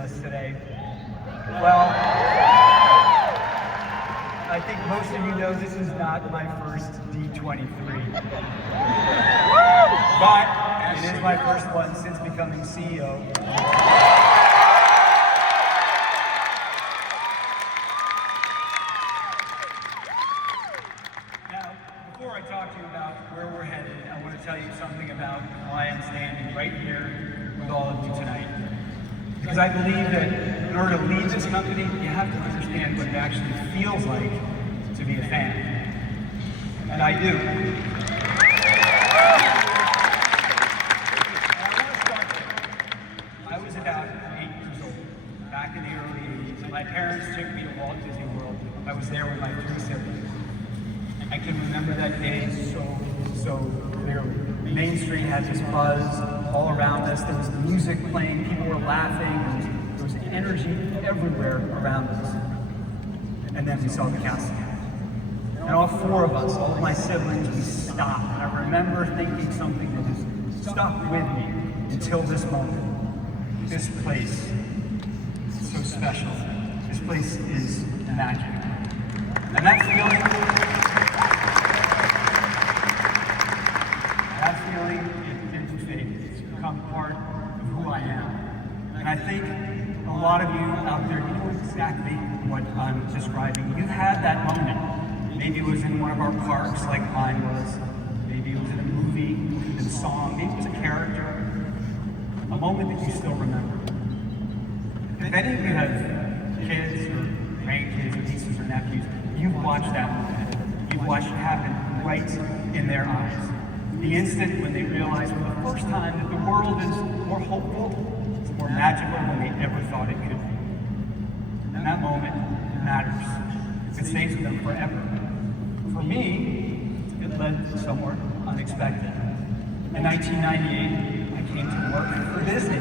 us today. Well, I think most of you know this is not my first D23. But it is my first one since becoming CEO. Now, before I talk to you about where we're headed, I want to tell you something about why I'm standing right here with all of you tonight. Because I believe that in order to lead this company, you have to understand what it actually feels like to be a fan. And I do. I was about 8 years old, back in the early 80s. My parents took me to Walt Disney World. I was there with my 3 siblings. I can remember that day so clearly. Main Street had this buzz all around us. There was music playing, people were laughing, there was energy everywhere around us. And then we saw the castle. And all 4 of us, all of my siblings, we stopped. And I remember thinking something that just stuck with me until this moment. This place is so special. This place is magic. And that feeling, it didn't fade. It's become part of who I am. And I think a lot of you out there, you know exactly what I'm describing. You had that moment. Maybe it was in one of our parks like mine was. Maybe it was in a movie, in a song, maybe it was a character. A moment that you still remember. If any of you have kids or grandkids or nieces or nephews, you've watched that moment. You've watched it happen right in their eyes. The instant when they realize for the first time that the world is more hopeful, it's more magical than they ever thought it could be. And that moment matters. It stays with them forever. For me, it led to somewhere unexpected. In 1998, I came to work for Disney.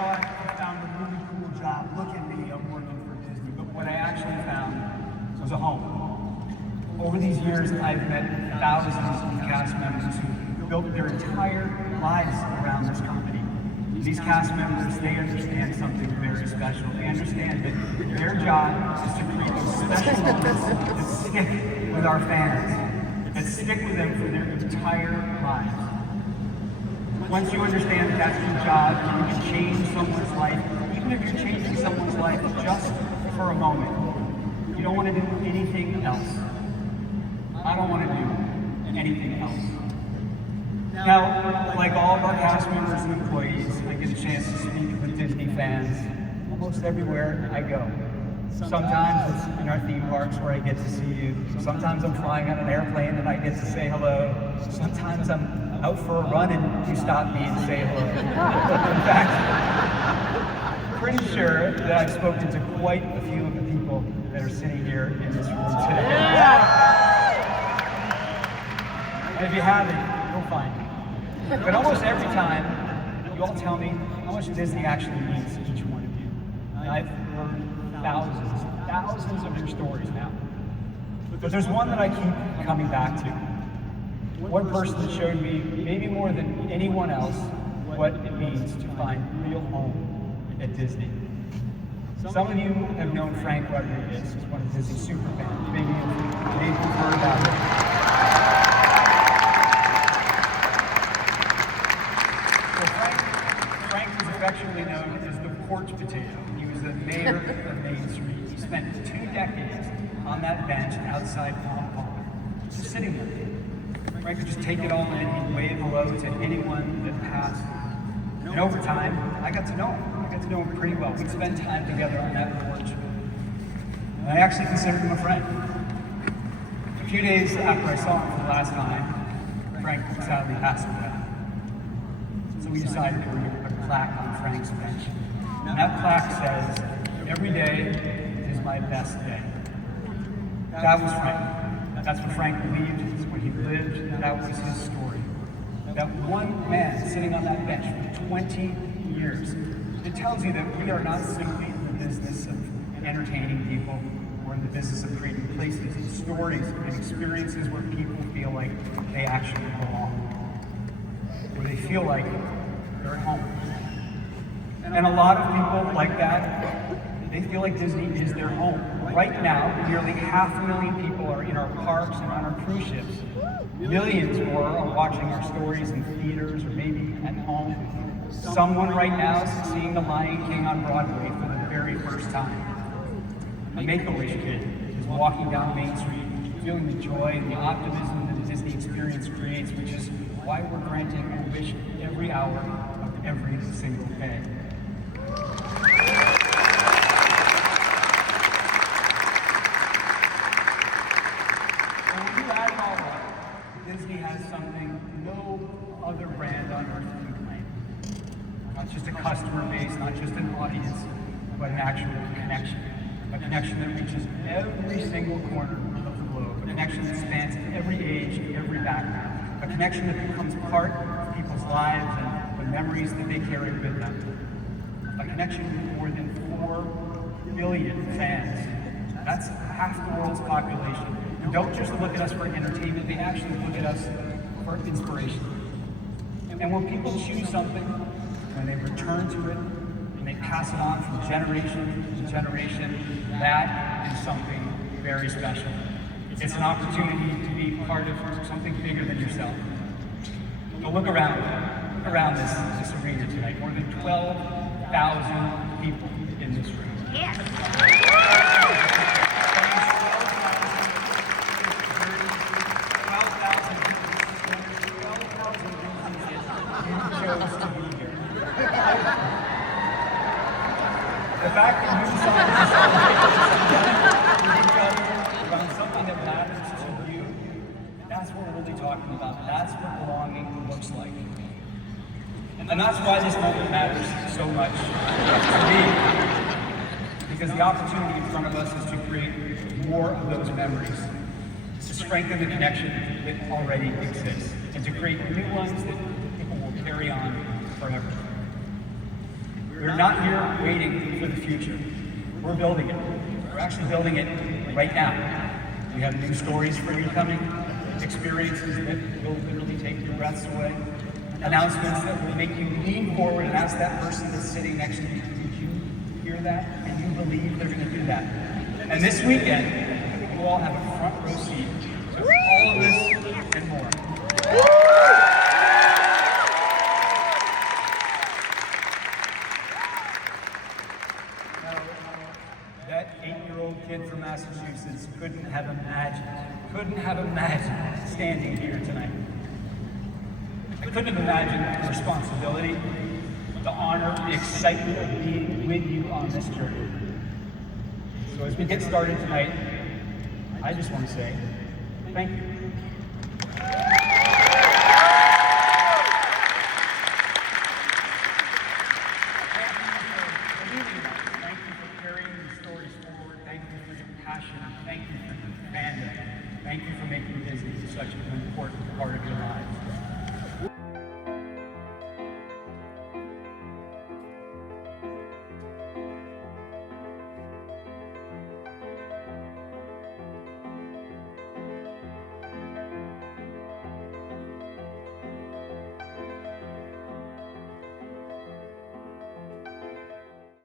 I found a really cool job. Look at me, I'm working for Disney. But what I actually found was a home. Over these years, I've met thousands of cast members who built their entire lives around this company. These cast members, they understand something very special. They understand that their job is to create those special moments that stick with our fans, that stick with them for their entire lives. Once you understand that that's your job, you can change someone's life, even if you're changing someone's life just for a moment. You don't want to do anything else. I don't want to do anything else. Now, like all of our cast members and employees, I get a chance to speak with Disney fans almost everywhere I go. Sometimes it's in our theme parks where I get to see you. Sometimes I'm flying on an airplane and I get to say hello. Sometimes I'm out for a run and you stop me and say hello. In fact, I'm pretty sure that I've spoken to quite a few of the people that are sitting here in this room today. And if you haven't, you'll find me. But almost every time, you all tell me how much Disney actually means to each one of you. And I've heard thousands of your stories now. But there's one that I keep coming back to. One person that showed me, maybe more than anyone else, what it means to find real home at Disney. Some of you have known Frank Rodriguez, who's one of Disney's super fans. Maybe you've heard about him. Frank was affectionately known as the porch potato. He was the mayor of Main Street. He spent 2 decades on that bench outside Hong Kong, just sitting there. Frank would just take it all in. He'd wave hello to anyone that passed. And over time, I got to know him. I got to know him pretty well. We'd spend time together on that porch. And I actually considered him a friend. A few days after I saw him for the last time, Frank sadly passed away. So we decided to put a plaque on Frank's bench. And that plaque says, "Every day is my best day." That was Frank. That's what Frank believed. That's what he lived. That was his story. That one man sitting on that bench for 20 years. It tells you that we are not simply in the business of entertaining people. We're in the business of creating places and stories and experiences where people feel like they actually belong. Where feel like they're at home. And a lot of people like that, they feel like Disney is their home. Right now, nearly 500,000 people are in our parks and on our cruise ships. Millions more are watching our stories in theaters or maybe at home. Someone right now is seeing The Lion King on Broadway for the very first time. A Make-A-Wish kid is walking down Main Street, feeling the joy and the optimism that the Disney experience creates, which is why we're granting a wish every hour of every single day. Disney has something no other brand on earth can claim. Not just a customer base, not just an audience, but an actual connection. A connection that reaches every single corner of the globe. A connection that spans every age, every background. A connection that becomes part of people's lives and the memories that they carry with them. A connection with more than 4 billion fans. That's half the world's population. Who don't just look at us for entertainment, they actually look at us for inspiration. And when people choose something, when they return to it, and they pass it on from generation to generation, that is something very special. It's an opportunity to be part of something bigger than yourself. But look around this arena tonight. More than 12,000 people in this room. Yes. The fact that you decided around something that matters to you, that's what we're really talking about. That's what belonging looks like. And that's why this moment matters so much to me. Because the opportunity in front of us is to create more of those memories, to strengthen the connection that already exists, and to create new ones that people will carry on forever. We're not here waiting for the future. We're building it. We're actually building it right now. We have new stories for you coming, experiences that will literally take your breaths away, announcements that will make you lean forward and ask that person that's sitting next to you, did you hear that? And you believe they're going to do that. And this weekend, you all have a front row seat to all of this and more. That 8-year-old kid from Massachusetts couldn't have imagined standing here tonight. I couldn't have imagined the responsibility, the honor, the excitement of being with you on this journey. So as we get started tonight, I just want to say thank you.